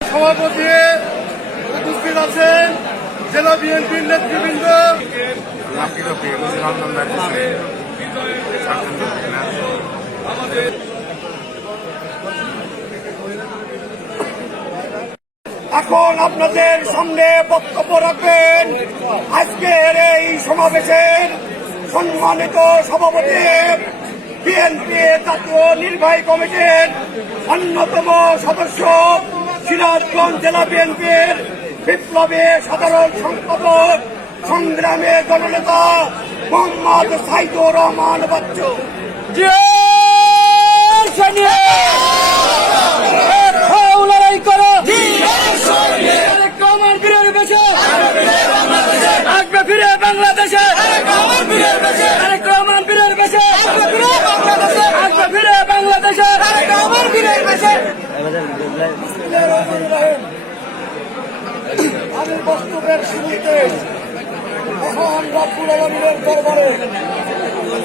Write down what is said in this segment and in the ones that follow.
সভাপতি উপস্থিত আছেন জেলা বিএনপির নেতৃবৃন্দ। এখন আপনাদের সামনে বক্তব্য রাখবেন আজকের এই সমাবেশের সম্মানিত সভাপতি, বিএনপি জাতীয় নির্বাহী কমিটির অন্যতম সদস্য, সিরাজগঞ্জ জেলা বিএনপির বিপ্লবী সাধারণ সম্পাদক, সংগ্রামী জননেতা মোহাম্মদ সাইদুর রহমান বাচ্চু। লড়াই করো বীরের বেশে আসবে ফিরে বাংলাদেশে, বীরের বেশে আসবে ফিরে বাংলাদেশে। আমি বক্তব্যের শুরুতে মহান রব্বুল আলামিনের দরবারে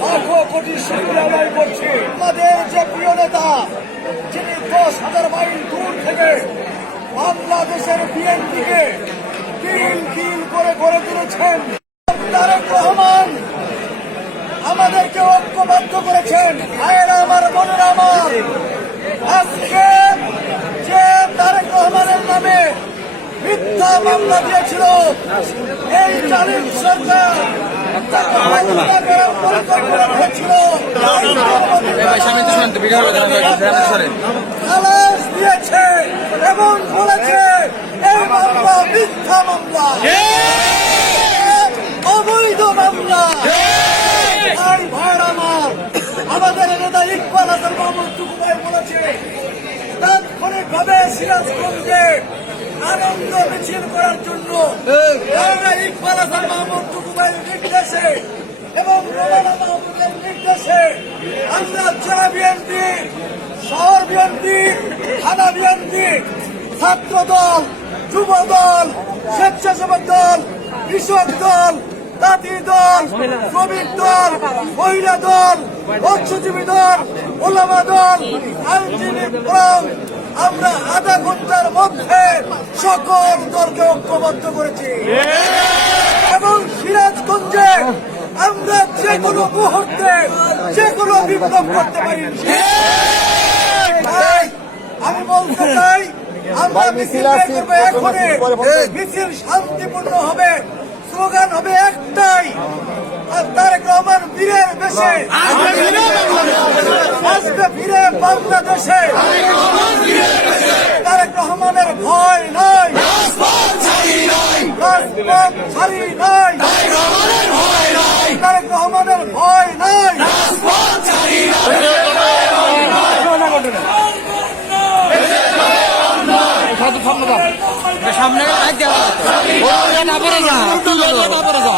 লাখো কোটি শুকরিয়া আদায় করছি। আমাদের যে প্রিয় নেতা, যিনি 10,000 মাইল দূর থেকে বাংলাদেশের বিএনপিকে কিল কিল করে গড়ে তুলেছেন, তারেক রহমান আমাদেরকে ঐক্যবদ্ধ করেছেন। ভাইয়েরা আমার, বোনেরা আমার, আজকে যে তারেক রহমানের নামে মিথ্যা মামলা দিয়েছিল এই জালিম সরকার, খালাস দিয়েছে এবং বলেছে এই মামলা মিথ্যা মামলা, অবৈধ মামলা। ভাই ভাইয়ের আমার, আমাদের নেতা ইকবাল হাসান মাহমুদ টুকু ভাই বলেছে তাৎক্ষণিকভাবে সিরাজগঞ্জে আনন্দ মিছিল করার জন্য ইকবাল হাসান মাহমুদ টুকু ভাইয়ের নির্দেশে এবং রোমানা মাহমুদের নির্দেশে আমরা জেলা বিএনপি, শহর বিএনপি, থানা বিএনপি, ছাত্র দল, যুব দল, স্বেচ্ছাসেবক দল, কৃষক দল, তাঁতি দল, শ্রমিক দল, মহিলা দল, মৎস্যজীবী দল, ওলামা দল, আইনজীবী ফোরাম, আমরা আধা ঘন্টার মধ্যে সকল দলকে ঐক্যবদ্ধ করেছি এবং সিরাজগঞ্জে আমরা যে কোনো মুহূর্তে যে কোনো বিপ্লব করতে পারি। আমি বলতে চাই, আমরা মিছিল করবো এখনই, মিছিল শান্তিপূর্ণ হবে, স্লোগান হবে একটাই, তারেক রহমান বীরের বেশে আসবে ফিরে বাংলাদেশে। তারেক রহমানের ভয় নাই, রাজপথ ছাড়ি নাই, তারেক রহমানের ভয় নাই। সামনে না পড়ে যা, না পড়ে যা।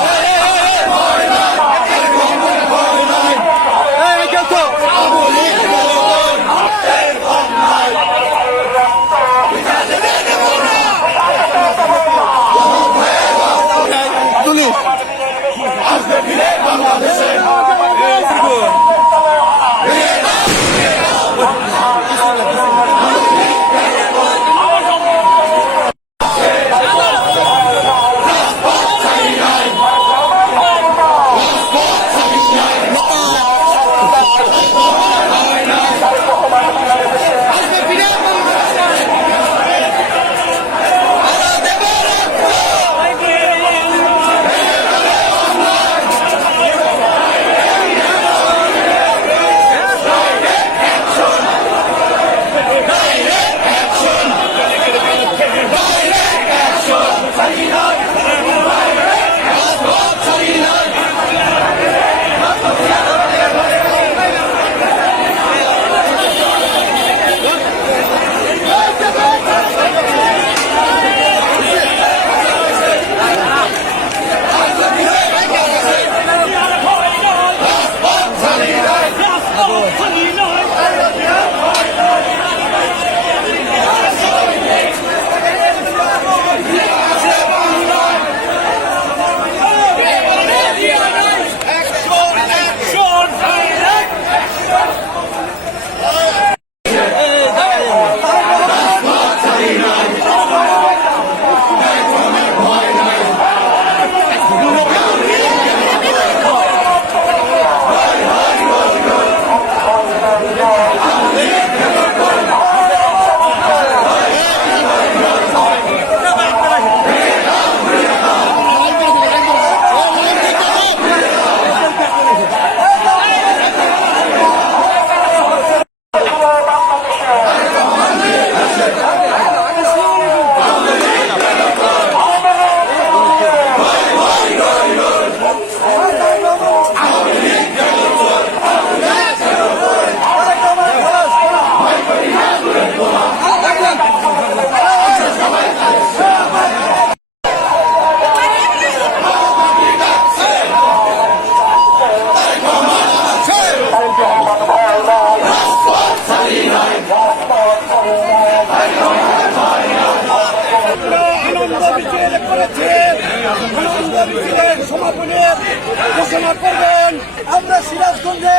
ঘোষণা করবেন। আমরা সিরাজগঞ্জে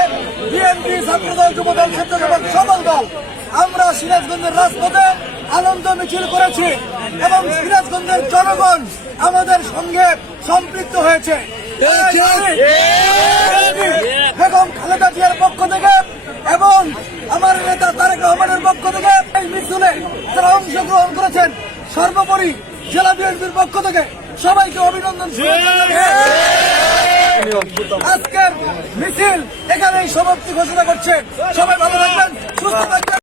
বিএনপি, ছাত্রদল, যুবদল, স্বেচ্ছাসেবক সকল দল আমরা সিরাজগঞ্জের রাজপথে আনন্দ মিছিল করেছি এবং সিরাজগঞ্জের জনগণ আমাদের সঙ্গে সম্পৃক্ত হয়েছে। বেগম খালেদা জিয়ার পক্ষ থেকে এবং আমার নেতা তারেক রহমানের পক্ষ থেকে এই মিছিলে যারা অংশগ্রহণ করেছেন, সর্বোপরি জেলা বিএনপির পক্ষ থেকে সবাইকে অভিনন্দন। আজকের মিছিল এখানেই সমাপ্তি ঘোষণা করছে। সবাই ভালো থাকবেন, সুস্থ থাকবেন।